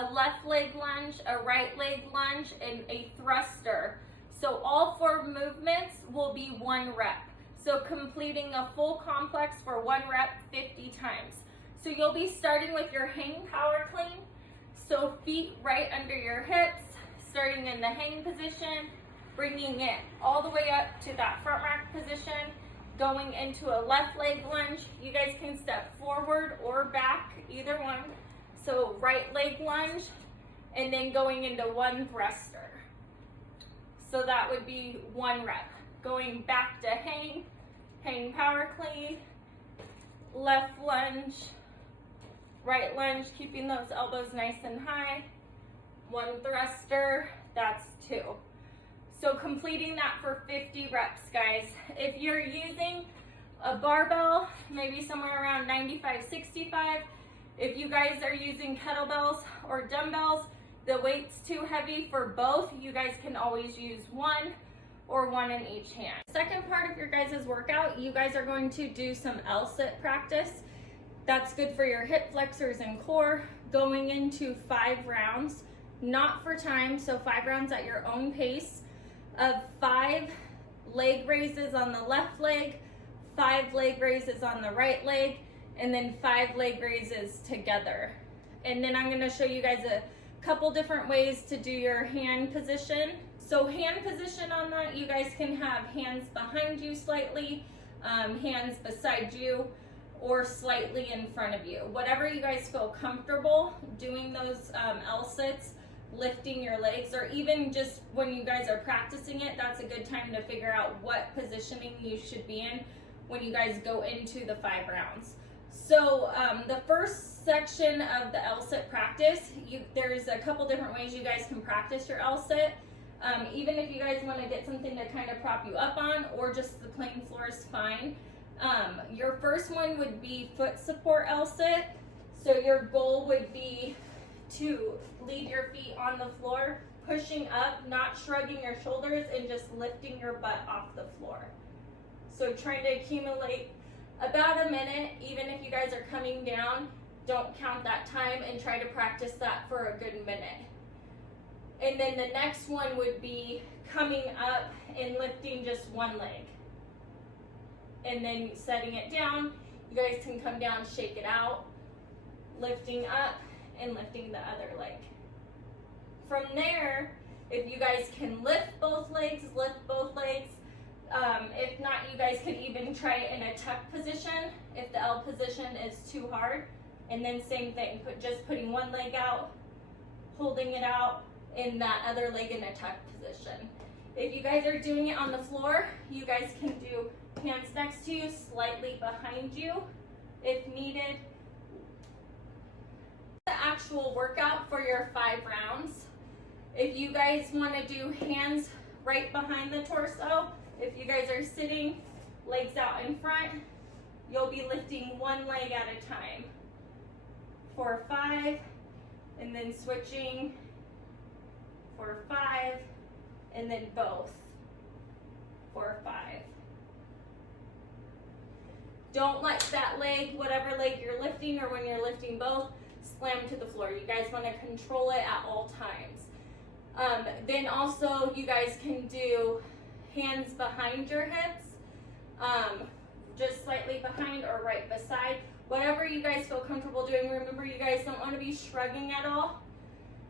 a left leg lunge, a right leg lunge, and a thruster. So all 4 movements will be 1 rep. So completing a full complex for 1 rep 50 times. So you'll be starting with your hang power clean. So feet right under your hips, starting in the hang position, bringing it all the way up to that front rack position, going into a left leg lunge. You guys can step forward or back, either one. So right leg lunge, and then going into 1 thruster. So that would be 1 rep. Going back to hang, hang power clean, left lunge, right lunge, keeping those elbows nice and high, 1 thruster, that's 2. So completing that for 50 reps, guys. If you're using a barbell, maybe somewhere around 95, 65. If you guys are using kettlebells or dumbbells, the weight's too heavy for both. You guys can always use 1 or 1 in each hand. Second part of your guys' workout, you guys are going to do some L-sit practice. That's good for your hip flexors and core. Going into 5 rounds, not for time, so 5 rounds at your own pace of 5 leg raises on the left leg, 5 leg raises on the right leg, and then 5 leg raises together. And then I'm going to show you guys a couple different ways to do your hand position. So hand position on that, you guys can have hands behind you slightly, hands beside you, or slightly in front of you. Whatever you guys feel comfortable doing those L-sits, lifting your legs, or even just when you guys are practicing it, that's a good time to figure out what positioning you should be in when you guys go into the 5 rounds. So the first section of the L-sit practice, there's a couple different ways you guys can practice your L-sit. Even if you guys want to get something to kind of prop you up on, or just the plain floor is fine. Your first one would be foot support L-sit. So your goal would be to leave your feet on the floor, pushing up, not shrugging your shoulders, and just lifting your butt off the floor. So trying to accumulate about a minute. Even if you guys are coming down, don't count that time and try to practice that for a good minute. And then the next one would be coming up and lifting just 1 leg. And then setting it down. You guys can come down, shake it out, lifting up and lifting the other leg. From there, if you guys can lift both legs, lift both legs. If not, you guys could even try it in a tuck position if the L position is too hard. And then same thing, just putting 1 leg out, holding it out, and that other leg in a tuck position. If you guys are doing it on the floor, you guys can do hands next to you, slightly behind you if needed. The actual workout for your 5 rounds. If you guys want to do hands right behind the torso, if you guys are sitting, legs out in front, you'll be lifting 1 leg at a time for 5, and then switching for 5, and then both for 5. Don't let that leg, whatever leg you're lifting, or when you're lifting both, slam to the floor. You guys want to control it at all times. Then also you guys can do hands behind your hips, just slightly behind or right beside. Whatever you guys feel comfortable doing. Remember, you guys don't want to be shrugging at all,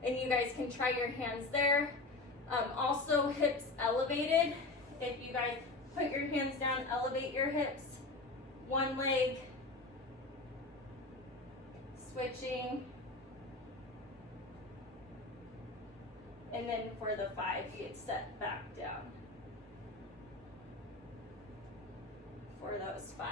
and you guys can try your hands there. Also hips elevated. If you guys put your hands down, elevate your hips. 1 leg, switching, and then for the 5, you'd set back down for those 5.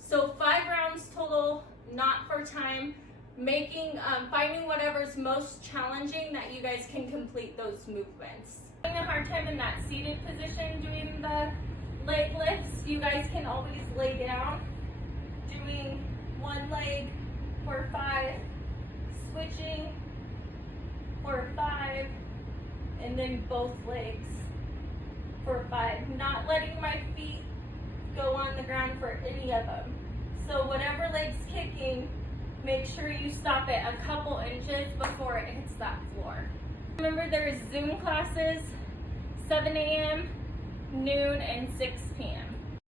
So 5 rounds total, not for time. Finding whatever's most challenging that you guys can complete those movements. Having a hard time in that seated position doing the leg lifts, you guys can always lay down, doing 1 leg for 5, switching for 5, and then both legs for 5. Not letting my feet go on the ground for any of them. So whatever leg's kicking, Make sure you stop it a couple inches before it hits that floor. Remember, there's Zoom classes 7 a.m., noon, and 6 p.m.